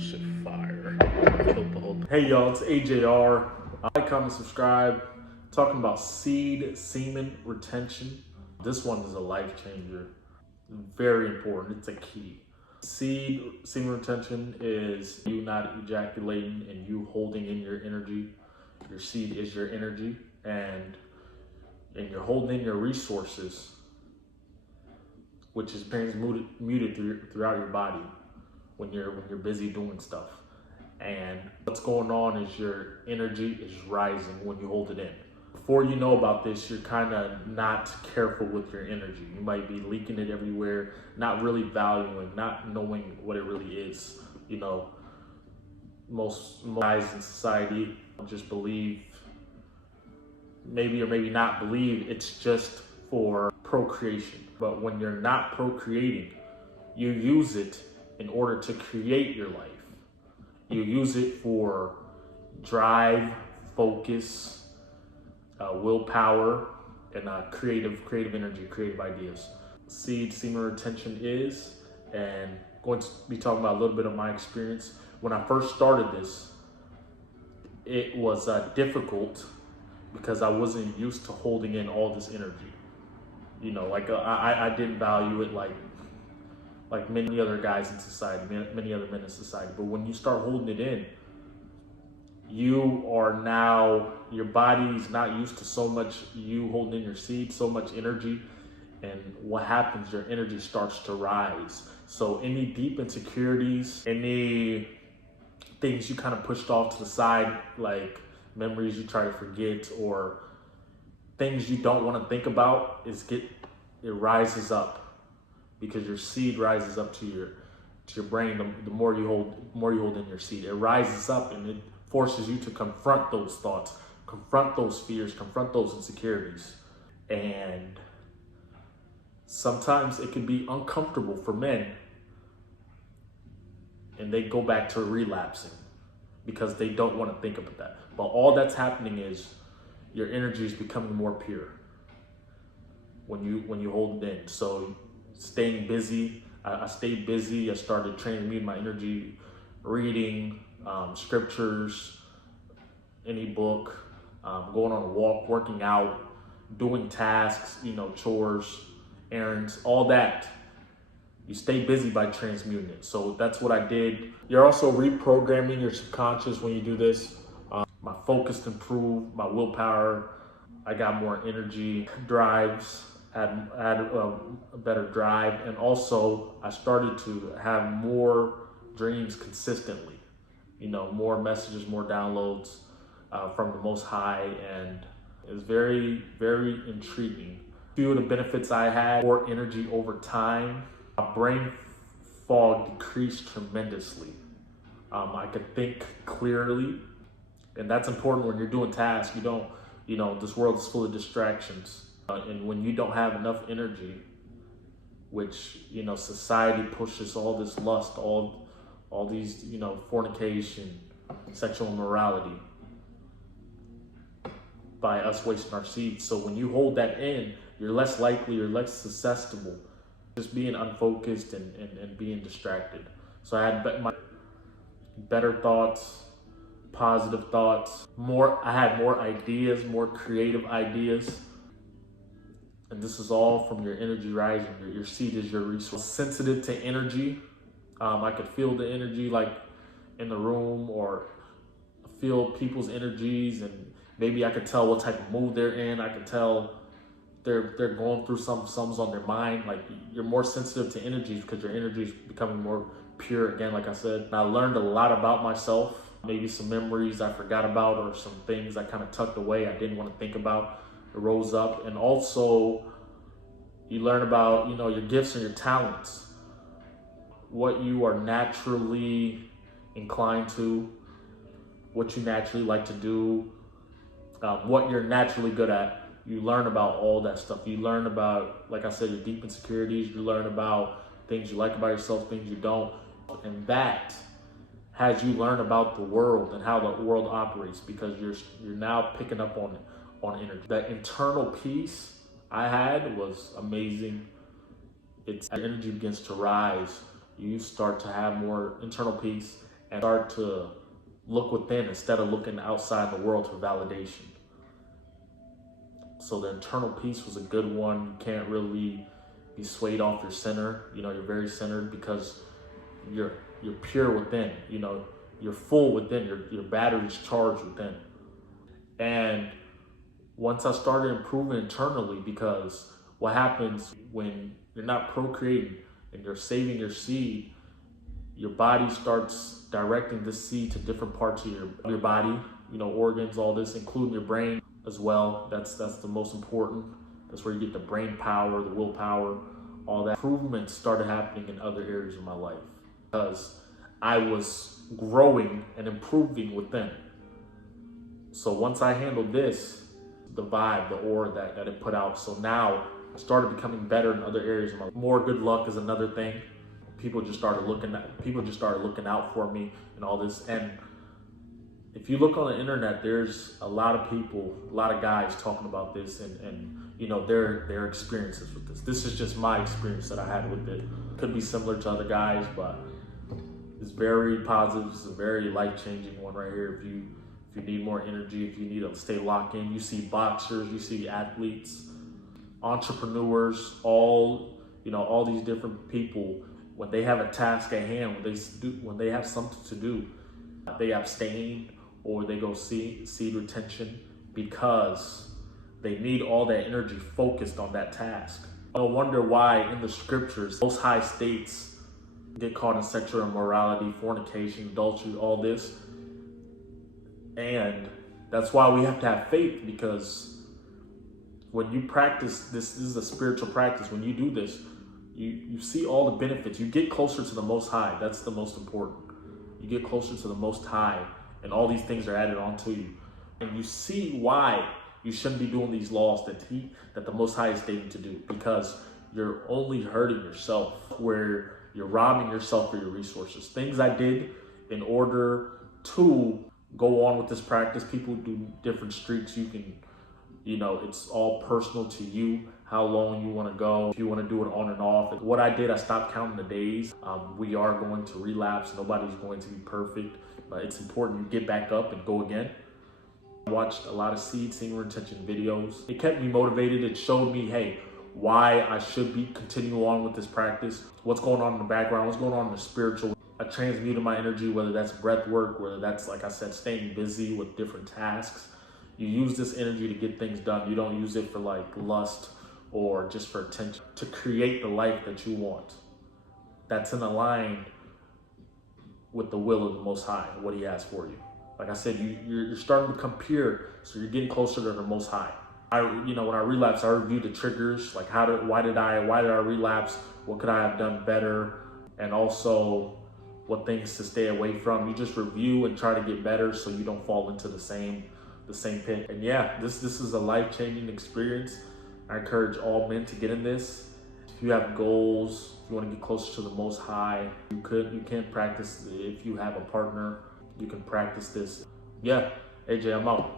Shit fire. Killed the whole thing. Hey y'all, it's AJR. Like, comment, subscribe. Talking about semen retention. This one is a life changer. Very important. It's a key. Semen retention is you not ejaculating and you holding in your energy. Your seed is your energy, and you're holding in your resources, which is transmuted throughout your body when you're busy doing stuff. And what's going on is your energy is rising when you hold it in. Before you know about this, you're kind of not careful with your energy. You might be leaking it everywhere, not really valuing, not knowing what it really is. You know, most guys in society just believe, maybe or maybe not believe, it's just for procreation. But when you're not procreating, you use it in order to create your life. You use it for drive, focus, willpower, and creative energy, creative ideas. Semen retention is, and going to be talking about a little bit of my experience. When I first started this, it was difficult because I wasn't used to holding in all this energy. You know, like I didn't value it like many other guys in society, many other men in society. But when you start holding it in, your body's not used to so much you holding in your seed, so much energy. And what happens, your energy starts to rise. So any deep insecurities, any things you kind of pushed off to the side, like memories you try to forget or things you don't want to think about, it rises up. Because your seed rises up to your brain. The more you hold in your seed, it rises up and it forces you to confront those thoughts, confront those fears, confront those insecurities. And sometimes it can be uncomfortable for men, and they go back to relapsing because they don't want to think about that. But all that's happening is your energy is becoming more pure when you hold it in. So staying busy, I stayed busy. I started transmuting my energy, reading scriptures, any book, going on a walk, working out, doing tasks, chores, errands, all that. You stay busy by transmuting it. So that's what I did. You're also reprogramming your subconscious when you do this. My focus improved, my willpower, I got more energy, drives, had a better drive, and also I started to have more dreams consistently. More messages, more downloads from the Most High, and it was very, very intriguing. A few of the benefits I had: more energy over time. My brain fog decreased tremendously. I could think clearly, and that's important when you're doing tasks. This world is full of distractions. And when you don't have enough energy, which, society pushes all this lust, all these, fornication, sexual immorality by us wasting our seeds. So when you hold that in, you're less likely, you're less susceptible, just being unfocused and being distracted. So I had better thoughts, positive thoughts, I had more ideas, more creative ideas. And this is all from your energy rising. Your seed is your resource. Sensitive to energy. I could feel the energy like in the room, or feel people's energies, and maybe I could tell what type of mood they're in. I could tell they're going through something's on their mind. Like, you're more sensitive to energies because your energy is becoming more pure again, like I said. And I learned a lot about myself. Maybe some memories I forgot about, or some things I kind of tucked away I didn't want to think about. It rose up. And also you learn about, your gifts and your talents, what you are naturally inclined to, what you naturally like to do, what you're naturally good at. You learn about all that stuff. You learn about, like I said, your deep insecurities. You learn about things you like about yourself, things you don't. And that has you learn about the world and how the world operates, because you're now picking up on energy. That internal peace I had was amazing. Your energy begins to rise. You start to have more internal peace, and start to look within instead of looking outside the world for validation. So the internal peace was a good one. You can't really be swayed off your center. You know, you're very centered because you're pure within. You know, you're full within. Your battery's charged within. And once I started improving internally, because what happens when you're not procreating and you're saving your seed, your body starts directing the seed to different parts of your body, you know, organs, all this, including your brain as well. That's the most important. That's where you get the brain power, the willpower, all that. Improvements started happening in other areas of my life because I was growing and improving within. So once I handled this, the vibe, the aura that it put out, so now I started becoming better in other areas of my life. More good luck is another thing. People just started looking out for me and all this. And if you look on the internet, there's a lot of people, a lot of guys talking about this and you know, their experiences with this. This is just my experience that I had with it. Could be similar to other guys, but it's very positive. It's a very life-changing one right here. If you need more energy, if you need to stay locked in, you see boxers, you see athletes, entrepreneurs, all these different people. When they have a task at hand, when they have something to do, they abstain or they go seed retention because they need all that energy focused on that task. No wonder why in the scriptures, Most High states get caught in sexual immorality, fornication, adultery, all this. And that's why we have to have faith, because when you practice this is a spiritual practice. When you do this, you see all the benefits. You get closer to the Most High. That's the most important. You get closer to the Most High, and all these things are added onto you. And you see why you shouldn't be doing these laws that the Most High is stating to do, because you're only hurting yourself, where you're robbing yourself for your resources. Things I did in order to go on with this practice. People do different streaks. You can, it's all personal to you, how long you want to go, if you want to do it on and off. What I did, I stopped counting the days. We are going to relapse. Nobody's going to be perfect, but it's important you get back up and go again. I watched a lot of semen retention videos. It kept me motivated. It showed me, hey, why I should be continuing on with this practice, what's going on in the background, what's going on in the spiritual. I transmuted my energy, whether that's breath work, whether that's, like I said, staying busy with different tasks. You use this energy to get things done. You don't use it for like lust or just for attention, to create the life that you want. That's in line with the will of the Most High, what He has for you. Like I said, you're starting to become pure, so you're getting closer to the Most High. When I relapsed, I reviewed the triggers, like why did I relapse? What could I have done better? And also what things to stay away from. You just review and try to get better so you don't fall into the same pit. And yeah, this is a life-changing experience. I encourage all men to get in this. If you have goals, if you want to get closer to the Most High, you can practice. If you have a partner, you can practice this. Yeah, AJ, I'm out.